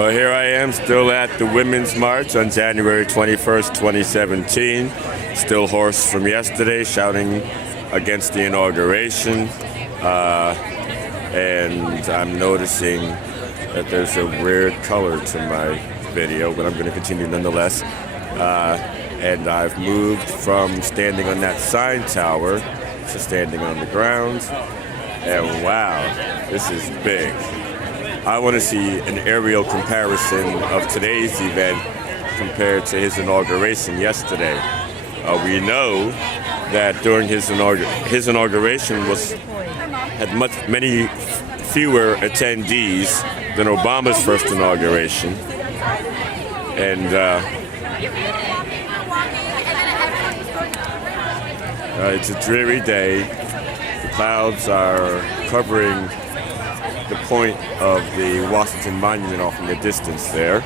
Well, here I am still at the Women's March on January 21st, 2017. Still hoarse from yesterday, shouting against the inauguration. And I'm noticing that there's a weird color to my video, but I'm going to continue nonetheless. And I've moved from standing on that sign tower to standing on the ground. And wow, this is big. I want to see an aerial comparison of today's event compared to his inauguration yesterday. We know that during his inauguration had many fewer attendees than Obama's first inauguration, and it's a dreary day. The clouds are covering the point of the Washington Monument off in the distance there.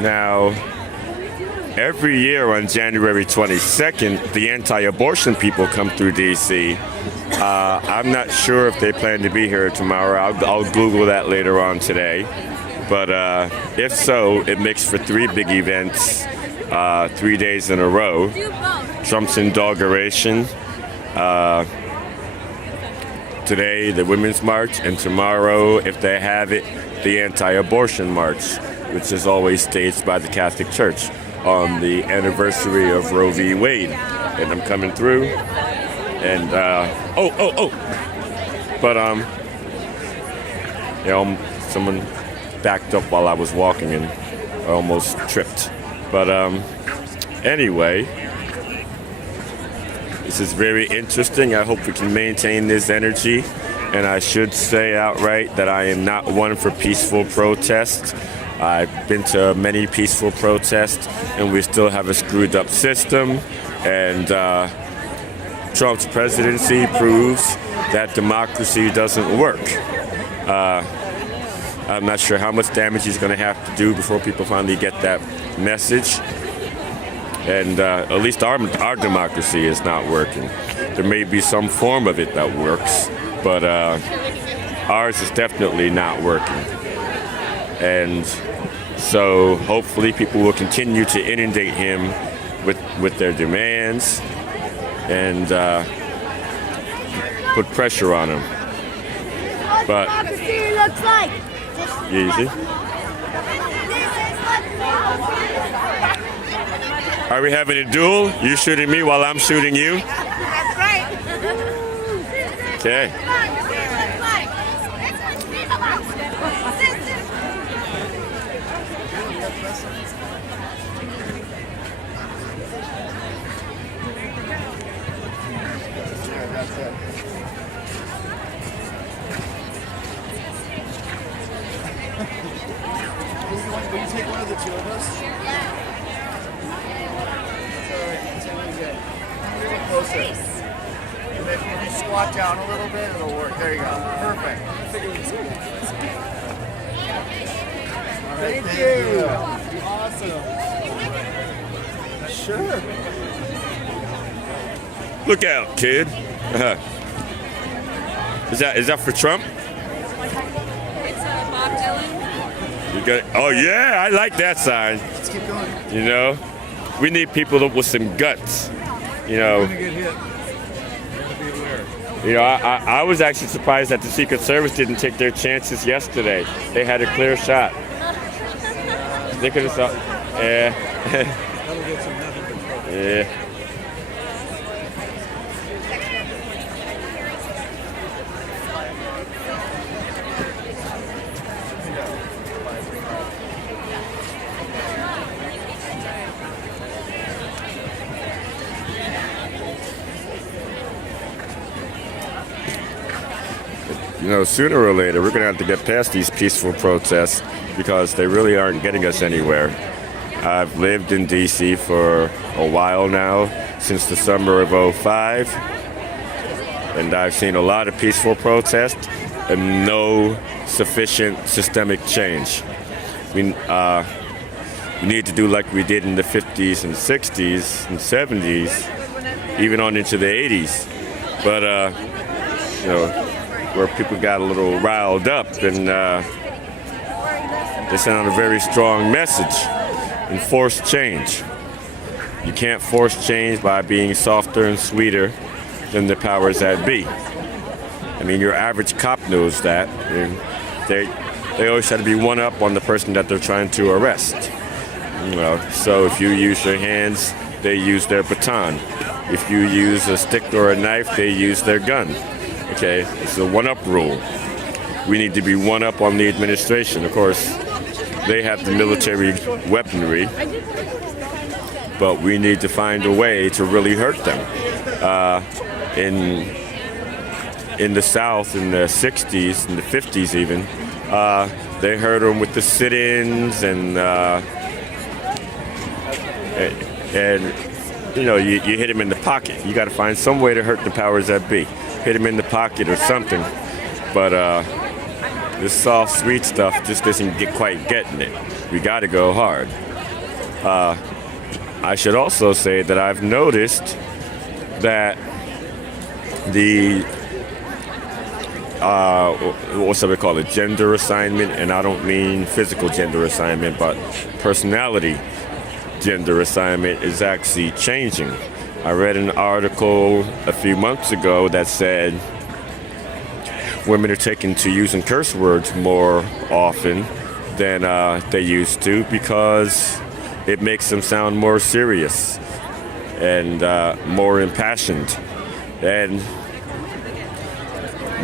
Now, every year on January 22nd, the anti-abortion people come through D.C. I'm not sure if they plan to be here tomorrow. I'll Google that later on today. But if so, it makes for three big events, 3 days in a row. Trump's inauguration, today the Women's March, and tomorrow, if they have it, the anti-abortion march, which is always staged by the Catholic Church on the anniversary of Roe v. Wade. And I'm coming through, and someone backed up while I was walking and I almost tripped. But anyway, this is very interesting. I hope we can maintain this energy. And I should say outright that I am not one for peaceful protests. I've been to many peaceful protests, and we still have a screwed up system. And Trump's presidency proves that democracy doesn't work. I'm not sure how much damage he's going to have to do before people finally get that message. And at least our democracy is not working. There may be some form of it that works, but ours is definitely not working. And so hopefully people will continue to inundate him with their demands and put pressure on him. But easy. Are we having a duel? You shooting me while I'm shooting you? That's right. Okay. Will you take one of the two of us? Yeah. A little closer. And then if you squat down a little bit, it'll work. There you go. Perfect. All right, thank you. Awesome. Sure. Look out, kid. Is that for Trump? It's Bob Dylan. You got, oh yeah, I like that sign. Let's keep going. You know, we need people with some guts. You know. You're gonna get hit. You're gonna be aware. You know, I was actually surprised that the Secret Service didn't take their chances yesterday. They had a clear shot. They could have thought, That'll get some nothing but trouble. yeah. sooner or later, we're going to have to get past these peaceful protests because they really aren't getting us anywhere. I've lived in D.C. for a while now, since the summer of '05, and I've seen a lot of peaceful protests and no sufficient systemic change. We need to do like we did in the 50s and 60s and 70s, even on into the 80s. But, where people got a little riled up and they sent out a very strong message and forced change. You can't force change by being softer and sweeter than the powers that be. I mean, your average cop knows that. They always try to be one up on the person that they're trying to arrest. So if you use your hands, they use their baton. If you use a stick or a knife, they use their gun. Okay, it's a one-up rule. We need to be one up on the administration. Of course, they have the military weaponry, but we need to find a way to really hurt them. In the South, in the 60s, in the 50s even, they hurt them with the sit-ins and you hit them in the pocket. You got to find some way to hurt the powers that be. Hit them in the pocket or something. But this soft, sweet stuff just doesn't quite getting it. We got to go hard. I should also say that I've noticed that the what's we call it, gender assignment, and I don't mean physical gender assignment, but personality gender assignment is actually changing. I read an article a few months ago that said women are taken to using curse words more often than they used to because it makes them sound more serious and more impassioned. And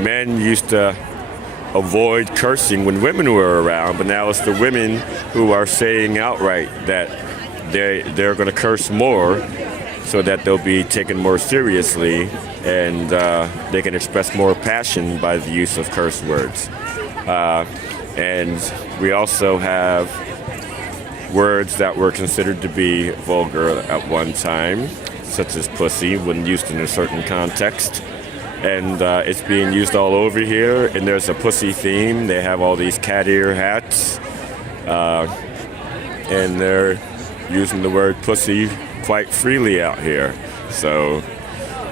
men used to avoid cursing when women were around, but now it's the women who are saying outright that they're going to curse more so that they'll be taken more seriously and they can express more passion by the use of curse words. And we also have words that were considered to be vulgar at one time, such as pussy, when used in a certain context. And it's being used all over here, and there's a pussy theme. They have all these cat ear hats, and they're using the word pussy quite freely out here. So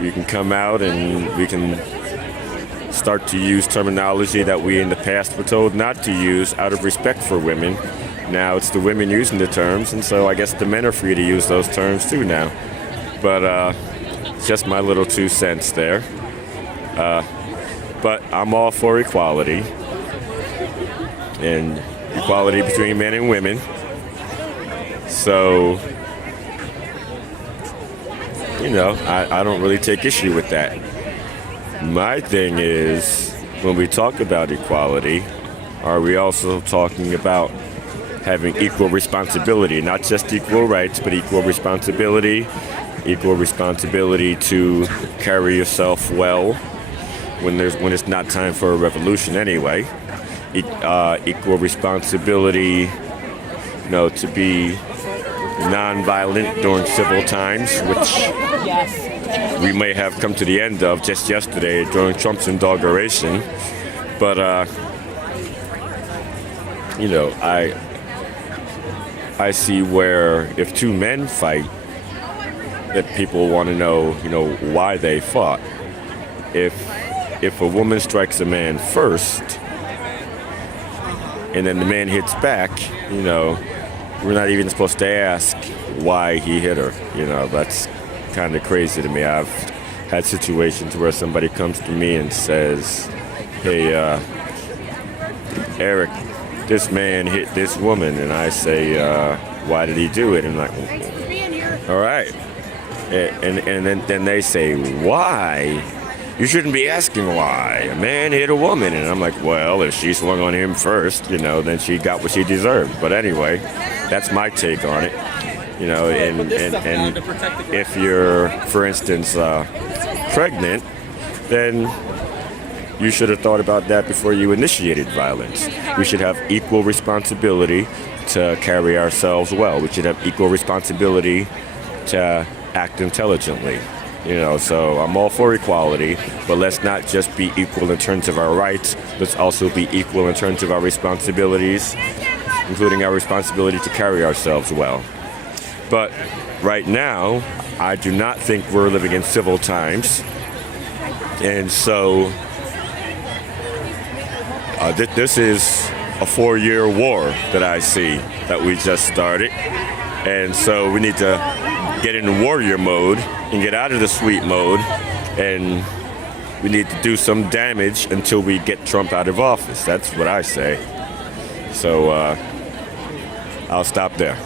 you can come out and we can start to use terminology that we in the past were told not to use out of respect for women. Now it's the women using the terms, and so I guess the men are free to use those terms too now. But just my little 2 cents there. But I'm all for equality and equality between men and women. So, I don't really take issue with that. My thing is, when we talk about equality, are we also talking about having equal responsibility, not just equal rights, but equal responsibility to carry yourself well when it's not time for a revolution anyway. Equal responsibility, to be non-violent during civil times, which we may have come to the end of just yesterday during Trump's inauguration. But I see where if 2 men fight, that people want to know, why they fought. If a woman strikes a man first, and then the man hits back, we're not even supposed to ask why he hit her. That's kind of crazy to me. I've had situations where somebody comes to me and says, hey, Eric, this man hit this woman. And I say, why did he do it? And I'm like, all right. And then they say, why? You shouldn't be asking why. A man hit a woman. And I'm like, well, if she swung on him first, then she got what she deserved. But anyway, that's my take on it. And if you're, for instance, pregnant, then you should have thought about that before you initiated violence. We should have equal responsibility to carry ourselves well. We should have equal responsibility to act intelligently. So I'm all for equality, but let's not just be equal in terms of our rights. Let's also be equal in terms of our responsibilities, including our responsibility to carry ourselves well. But right now, I do not think we're living in civil times. And so this is a 4-year war that I see that we just started. And so we need to get in warrior mode and get out of the sweet mode. And we need to do some damage until we get Trump out of office. That's what I say. So I'll stop there.